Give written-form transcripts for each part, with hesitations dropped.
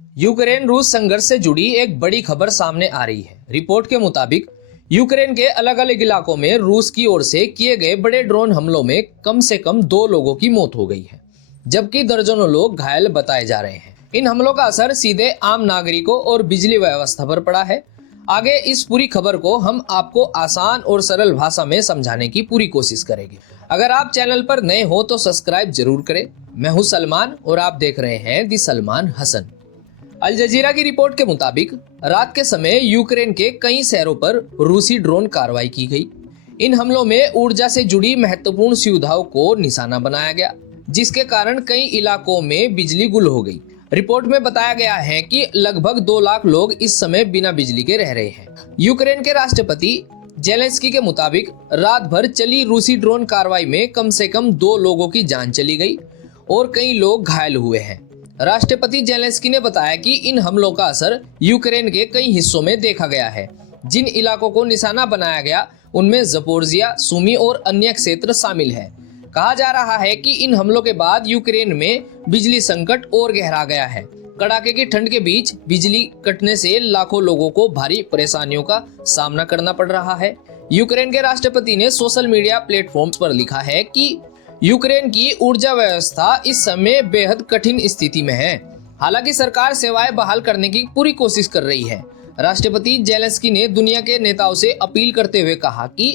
Ukraine रूस संघर्ष से जुड़ी एक बड़ी खबर सामने आ रही है। रिपोर्ट के मुताबिक यूक्रेन के अलग अलग इलाकों में रूस की ओर से किए गए बड़े ड्रोन हमलों में कम से कम 2 लोगों की मौत हो गई है, जबकि दर्जनों लोग घायल बताए जा रहे हैं। इन हमलों का असर सीधे आम नागरिकों और बिजली व्यवस्था पर पड़ा है। आगे इस पूरी खबर को हम आपको आसान और सरल भाषा में समझाने की पूरी कोशिश करेंगे। अगर आप चैनल पर नए हो तो सब्सक्राइब जरूर करें। मैं हूं सलमान और आप देख रहे हैं दी सलमान हसन। अल जजीरा की रिपोर्ट के मुताबिक रात के समय यूक्रेन के कई शहरों पर रूसी ड्रोन कार्रवाई की गई। इन हमलों में ऊर्जा से जुड़ी महत्वपूर्ण सुविधाओं को निशाना बनाया गया, जिसके कारण कई इलाकों में बिजली गुल हो गई। रिपोर्ट में बताया गया है कि लगभग 2 लाख लोग इस समय बिना बिजली के रह रहे हैं। यूक्रेन के राष्ट्रपति जेलेंस्की के मुताबिक रात भर चली रूसी ड्रोन कार्रवाई में कम से कम 2 लोगों की जान चली गई और कई लोग घायल हुए हैं। राष्ट्रपति जेलेंस्की ने बताया कि इन हमलों का असर यूक्रेन के कई हिस्सों में देखा गया है। जिन इलाकों को निशाना बनाया गया उनमें ज़पोरिज़िया, सुमी और अन्य क्षेत्र शामिल है। कहा जा रहा है कि इन हमलों के बाद यूक्रेन में बिजली संकट और गहरा गया है। कड़ाके की ठंड के बीच बिजली कटने से लाखों लोगों को भारी परेशानियों का सामना करना पड़ रहा है। यूक्रेन के राष्ट्रपति ने सोशल मीडिया प्लेटफॉर्म्स पर लिखा है कि यूक्रेन की ऊर्जा व्यवस्था इस समय बेहद कठिन स्थिति में है। हालांकि सरकार सेवाएं बहाल करने की पूरी कोशिश कर रही है। राष्ट्रपति जेलेंस्की ने दुनिया के नेताओं से अपील करते हुए कहा कि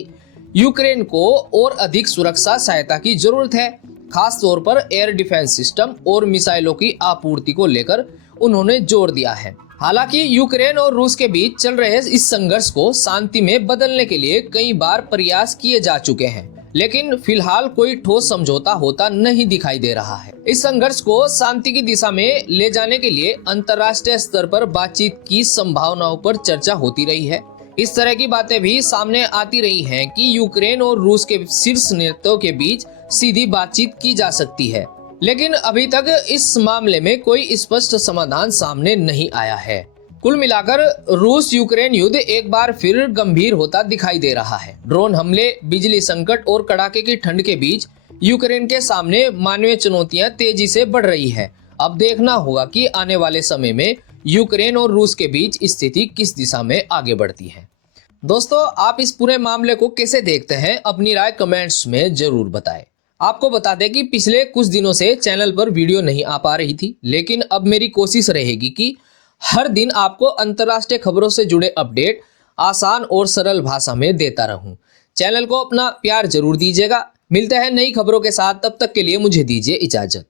यूक्रेन को और अधिक सुरक्षा सहायता की जरूरत है, खास तौर पर एयर डिफेंस सिस्टम और मिसाइलों की आपूर्ति को लेकर उन्होंने जोर दिया है। हालांकि यूक्रेन और रूस के बीच चल रहे इस संघर्ष को शांति में बदलने के लिए कई बार प्रयास किए जा चुके हैं, लेकिन फिलहाल कोई ठोस समझौता होता नहीं दिखाई दे रहा है। इस संघर्ष को शांति की दिशा में ले जाने के लिए अंतर्राष्ट्रीय स्तर पर बातचीत की संभावनाओं पर चर्चा होती रही है। इस तरह की बातें भी सामने आती रही हैं कि यूक्रेन और रूस के शीर्ष नेताओं के बीच सीधी बातचीत की जा सकती है, लेकिन अभी तक इस मामले में कोई स्पष्ट समाधान सामने नहीं आया है। कुल मिलाकर रूस यूक्रेन युद्ध एक बार फिर गंभीर होता दिखाई दे रहा है। ड्रोन हमले, बिजली संकट और कड़ाके की ठंड के बीच यूक्रेन के सामने मानवीय चुनौतियां तेजी से बढ़ रही है। अब देखना होगा कि आने वाले समय में यूक्रेन और रूस के बीच स्थिति किस दिशा में आगे बढ़ती है। दोस्तों, आप इस पूरे मामले को कैसे देखते हैं, अपनी राय कमेंट्स में जरूर बताएं। आपको बता दें कि पिछले कुछ दिनों से चैनल पर वीडियो नहीं आ पा रही थी, लेकिन अब मेरी कोशिश रहेगी कि हर दिन आपको अंतर्राष्ट्रीय खबरों से जुड़े अपडेट आसान और सरल भाषा में देता रहूं। चैनल को अपना प्यार जरूर दीजिएगा। मिलते हैं नई खबरों के साथ, तब तक के लिए मुझे दीजिए इजाजत।